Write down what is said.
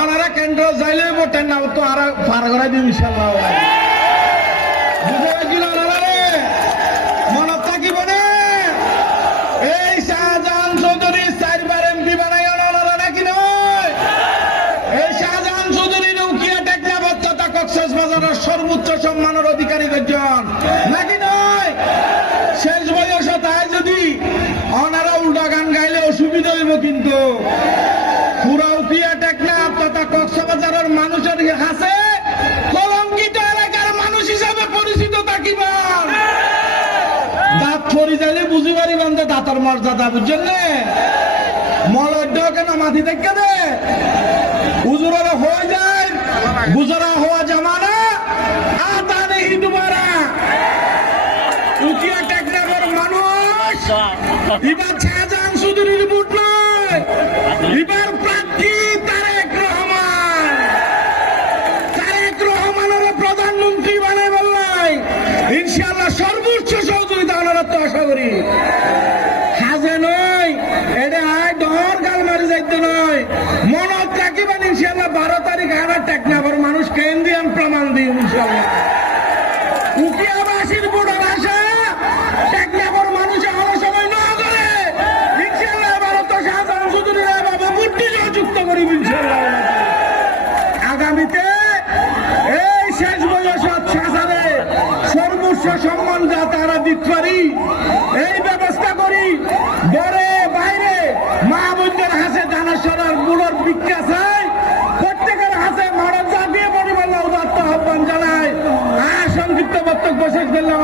ওনারা কেন্দ্র যাইলে ভোটের নাম তো আর পার করে দিন ইনশাল্লাহ। বুঝে রাখিল মনত থাকিব না। এই শাহজাহান চৌধুরী 4বার এমপি বানাই ওনারা নাকি নয়। এই শাহজাহান চৌধুরী উকিয়া টেকনাফ তথা কক্সবাজারের সর্বোচ্চ সম্মানের অধিকারী একজন নাকি নয়। শেষ বয়স তাই যদি ওনারা উল্টা গান গাইলে অসুবিধা হইব, কিন্তু পুরা উকিয়া টেকনাফ তথা কক্সবাজারের মানুষের কাছে কলঙ্কিত এলাকার মানুষ হিসাবে পরিচিত থাকিবেন। দাঁত পরি যাইলে বুঝি পারিবেন যে দাঁতের মর্যাদা, বুঝছেন না? মলদ্য কেন মাটি দেখে দে হুজুরের হয়ে যায় গুজরা হওয়া জামানা আতা নেই দুবারা। উকিয়া টেকনাফের মানুষ এবার শাহজাহান চৌধুরীর ভোট নয়, এবার প্রার্থী তারেক রহমান। তারেক রহমানের প্রধানমন্ত্রী বানাই বললাই ইনশাআল্লাহ সর্বোচ্চ সহযোগিতা ওনারা তো আশা করি। হাজে নয় এটা আয় ডর গাল মারি যাইতে নয়, মনত রাখিবেন ইনশাআল্লাহ 12 তারিখ হারা টেকনাফের মানুষ কেন্দ্রিয়ান প্রমাণ দিই ইনশাআল্লাহ। উকিয়াবাসীর ভোটার আশা টেকনাফের মানুষ এখনো সময় না করে ইনশাআল্লাহ ভারত শাহজাহান চৌধুরীর বাবা মূর্তি যুক্ত করি ইনশাআল্লাহ। আগামীতে এই শেষ বয়স ছাড়ে সর্বোচ্চ সম্মান যা তারা দিতে পারি এই ব্যবস্থা করি। বড় বাইরে মা বোনদের হাসে জানা সরার বুড়োর ভিক্ষা চাই, প্রত্যেকের হাসে মারা জাতীয় পরিবার উদাত্ত আহ্বান জানায়। সংক্ষিপ্ত বক্তব্য শেষ করলাম।